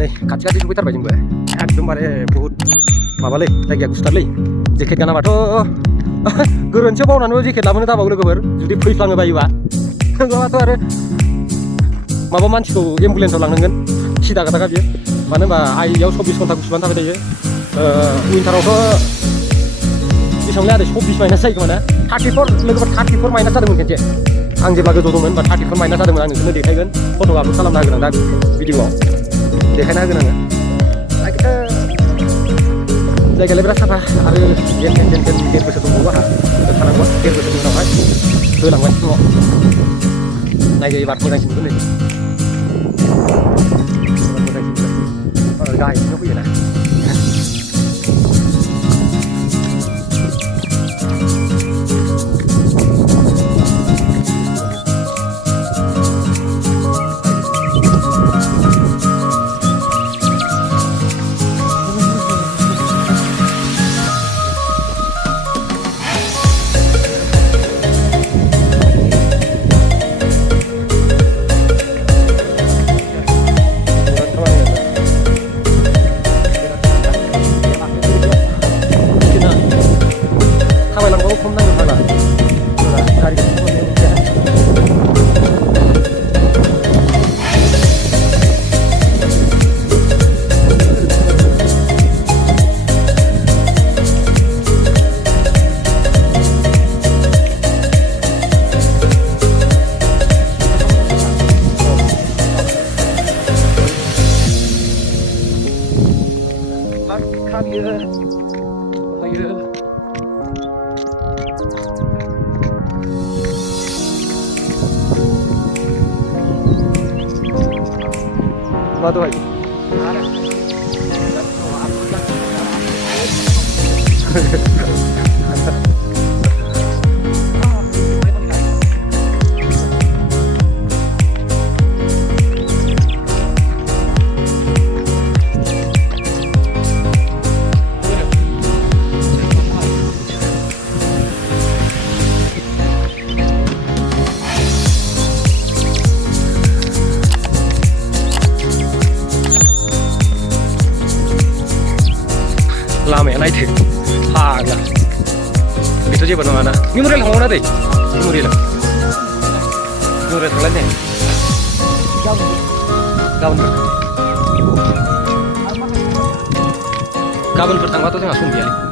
नै खाथि खाथि सफैथारबाय जोंबो एकदमबारे बहुद माबालै जायगाया गुसुथारलै जेकेट गानाबाथ' गोरोन्थियाव बावनानैबो जेकेट लाबोनो दाबावो लोगोफोर जुदि फैफ्लाङो बायोबा नङाबाथ' आरो माबा मानसिखौ एम्बुलेन्सआव लांनांगोन सिदा खोथाखा बियो मानो होनबा आइयाव 24 घन्टा गुसुबानो थाबाय थायो उइन्टारावथ' बेसेबांलै आरो 24 माइनास जायो खोमा ना 34 लोगोफोर 34 माइनास जादोंमोन खेनसे आं जेब्ला गोजौआव दंमोन बा 34 माइनास जादोंमोन आं नोंसोरनो देखायगोन फट' आपल'ड खालामना होगोन आं दा भिडिअ'आव देखायना होगोन आङो जायगायालाय बिराद साफा आरो जेन 1.5 बोसोर दंबावो आंहा थानांगौ 1.5 बोसोरनि उनावहाय होलांगासिनो दङ नायदो एबार मोजांसिन नुगोन नै मोजांसिन गाहायसिनो फैयो ना Apa tuh lagi? लामाया नायदो फाग्ला बेथ' जेबो नङा ना मेम'रियेल थांबावना दै मेम'रियेल थांलाय ने गाबोनफोर थांबाथ' जोंहा सम गैयालै